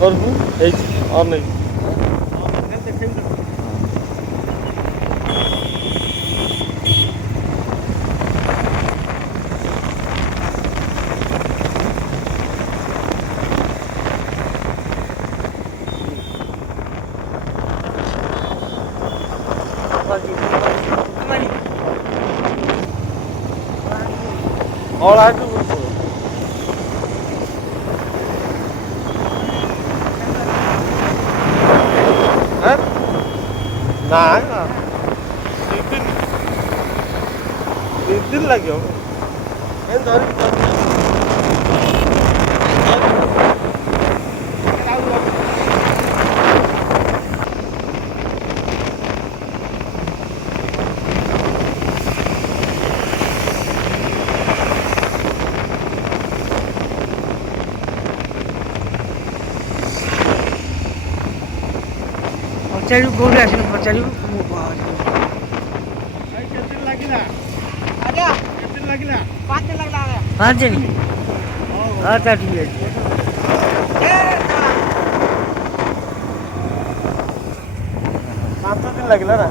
करबू और नहीं और आगे ना ଦି ଦିନ ଲାଗିବ ପଚାରିବୁ କୋଉଠି ଆସିଲୁ ପଚାରିବୁ ମୁଁ କେତେ ଲାଗିଲା ଆଜ୍ଞା କେତେ ଲାଗିଲା 5 ଦିନ ଲାଗିଲା ଆଜ୍ଞା 5 ଦିନ ଆଚ୍ଛା ଠିକ୍ ଅଛି 5 ଦିନ ଲାଗିଲା ନା